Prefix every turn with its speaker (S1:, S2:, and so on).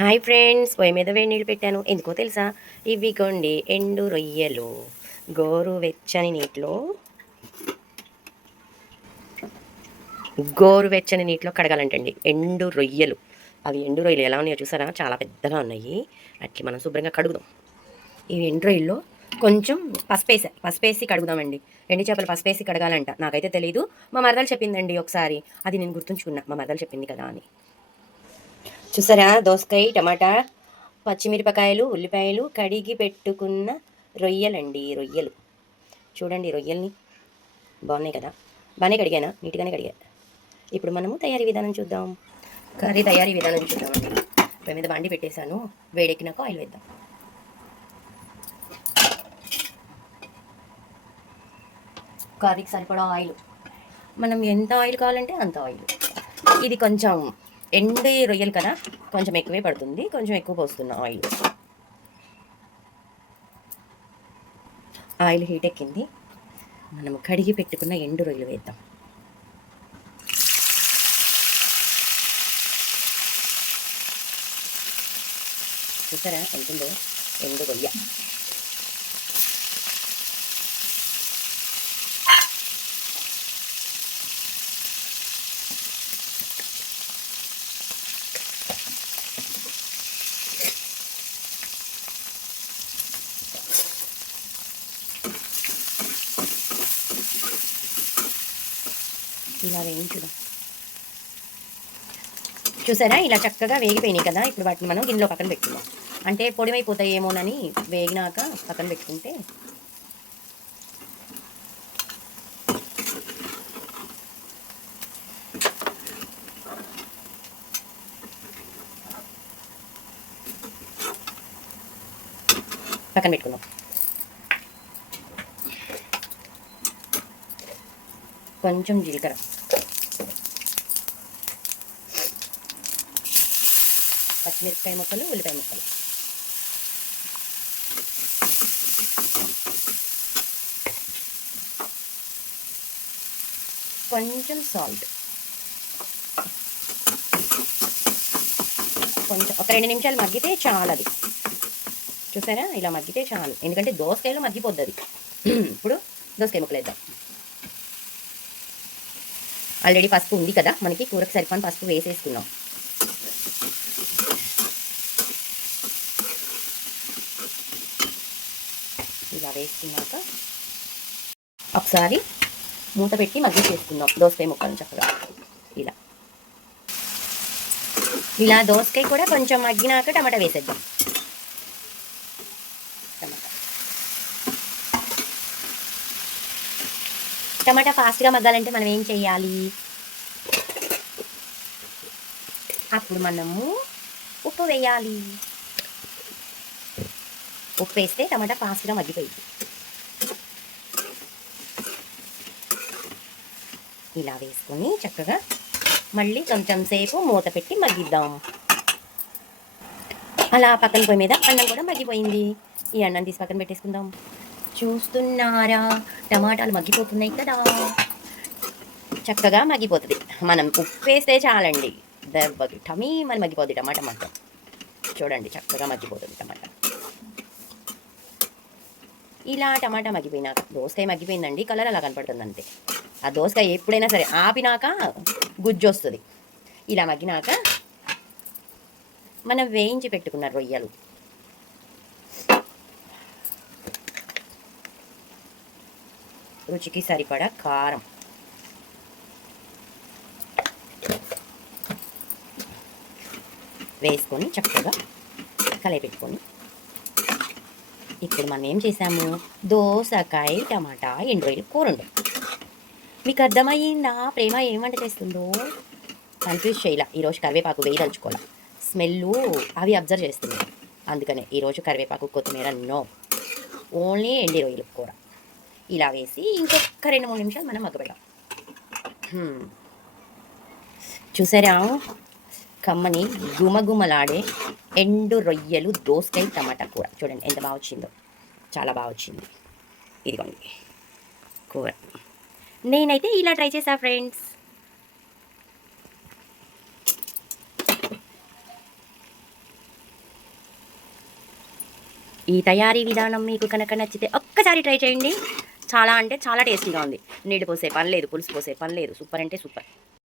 S1: Hi friends పొయ్యి మీద వేడి నీళ్ళు పెట్టాను. ఎందుకో తెలుసా? ఇవి కొండి ఎండు రొయ్యలు. గోరు వెచ్చని నీటిలో గోరు వెచ్చని నీటిలో కడగాలంటండి. ఎండు రొయ్యలు. అవి ఎండు రొయ్యలు ఎలా ఉన్నాయో చూసారా? చాలా పెద్దగా ఉన్నాయి. అట్లా మనం శుభ్రంగా కడుగుదాం. ఈ ఎండు రొయ్యల్లో కొంచెం పసుపేసి పసుపేసి కడుగుదామండి. ఎండి చేపలు పసుపేసి కడగాలంట. నాకైతే తెలియదు మా మరదలు చెప్పిందండి ఒకసారి. అది నేను గుర్తుంచుకున్నా. మా మరదలు చెప్పింది కదా అని. చూసారా? దోసకాయ టమాటా పచ్చిమిరపకాయలు ఉల్లిపాయలు కడిగి పెట్టుకున్న రొయ్యలండి రొయ్యలు. చూడండి రొయ్యల్ని. బాగున్నాయి కదా? బాగానే కడిగానా? నీట్గానే కడిగా. ఇప్పుడు మనము తయారీ విధానం చూద్దాం. కర్రీ తయారీ విధానం చూద్దామండి. పొయ్యి మీద బండి పెట్టేశాను. వేడెక్కినాక ఆయిల్ వేద్దాం. కర్రీకి సరిపడా ఆయిల్. మనం ఎంత ఆయిల్ కావాలంటే అంత ఆయిల్. ఇది కొంచెం ఎండి రొయ్యలు కదా? కొంచెం ఎక్కువే పడుతుంది. కొంచెం ఎక్కువ పోస్తున్నా ఆయిల్. ఆయిల్ హీట్ ఎక్కింది. మనం కడిగి పెట్టుకున్న ఎండు రొయ్యలు వేద్దాం. చూసారా? ఎంతుందో ఎండు రొయ్య. ఇలా వేయించుదాం చూసారా? ఇలా చక్కగా వేగిపోయినాయి కదా? ఇప్పుడు వాటిని మనం గిన్నెలో పక్కన పెట్టుకుందాం. అంటే పొడిమైపోతాయేమోనని వేగినాక పక్కన పెట్టుకుంటే పక్కన పెట్టుకుందాం. కొంచెం జీలకర్ర. పచ్చిమిరపకాయ ముక్కలు ఉల్లిపాయ ముక్కలు. కొంచెం సాల్ట్. కొంచెం ఒక రెండు నిమిషాలు మగ్గితే చాలు అది. చూసారా? ఇలా మగ్గితే చాలు. ఎందుకంటే దోసకాయలు మగ్గిపోద్ది ఇప్పుడు దోసకాయ ముక్కలు వేద్దాం. ఆల్రెడీ పసుపు ఉంది కదా మనకి కూరకు సరిపోని పసుపు వేసేసుకున్నాం. ఇలా వేసుకున్నాక ఒకసారి మూత పెట్టి మగ్గి చేసుకుందాం దోసకాయ ముక్కలు చక్కగా. ఇలా. ఇలా దోసకాయ కూడా కొంచెం మగ్గినాక టమాటా వేసేద్దాం. టమాటా ఫాస్ట్గా మగ్గాలంటే మనం ఏం చేయాలి అప్పుడు మనము ఉప్పు వేయాలి. ఉప్పు వేస్తే టమాటా ఫాస్ట్గా మగ్గిపోయింది. ఇలా వేసుకొని చక్కగా మళ్ళీ కొంచెం సేపు మూత పెట్టి మగ్గిద్దాం. అలా పక్కన పొయ్యి మీద అన్నం కూడా మగ్గిపోయింది. ఈ అన్నం తీసి పక్కన పెట్టేసుకుందాం. చూస్తున్నారా? టమాటాలు మగ్గిపోతున్నాయి కదా. చక్కగా మగ్గిపోతుంది. మనం ఉప్పు వేస్తే చాలండి. దెబ్బకి టమీ మరి మగ్గిపోతుంది టమాటా మొత్తం చూడండి చక్కగా మగ్గిపోతుంది టమాటా. ఇలా టమాటా మగ్గిపోయినాక దోసకాయ మగ్గిపోయిందండి. కలర్ అలా కనపడుతుంది అంతే ఆ దోసకాయ ఎప్పుడైనా సరే ఆపినాక గుజ్జు వస్తుంది. ఇలా మగ్గినాక మనం వేయించి పెట్టుకున్న రొయ్యలు. రుచికి సరిపడా కారం. వేసుకొని చక్కగా కలయపెట్టుకొని ఇప్పుడు మనం ఏం చేసాము దోసకాయ టమాటా ఎండ్రాయిల్ కూర ఉండే మీకు అర్థమయ్యిందా ప్రేమ ఏం వంట చేస్తుందో? కన్ఫ్యూజ్ చేయాల. ఈరోజు కరివేపాకు వేయదలుచుకోవాలి స్మెల్ అవి అబ్జర్వ్ చేస్తుంది అందుకనే ఈరోజు కరివేపాకు కొత్తిమీర నో. ఓన్లీ ఎండి రొయ్యలు కూర. ఇలా వేసి ఇంకొక రెండు మూడు నిమిషాలు మనం మగ్గబెడదాం హ్మ్. చూసారా? కమ్మని గుమగుమలాడే ఎండు రొయ్యలు దోసకాయ టమాటా కూర. చూడండి ఎంత బాగా వచ్చిందో. చాలా బాగా వచ్చింది. ఇదిగోండి. కూర. నేనైతే ఇలా ట్రై చేసా ఫ్రెండ్స్. ఈ తయారీ విధానం మీకు కనుక నచ్చితే ఒక్కసారి ట్రై చేయండి. చాలా అంటే చాలా టేస్టీగా ఉంది. నీళ్ళు పోసే పని లేదు పులుసు పోసే పని లేదు. సూపర్ అంటే సూపర్.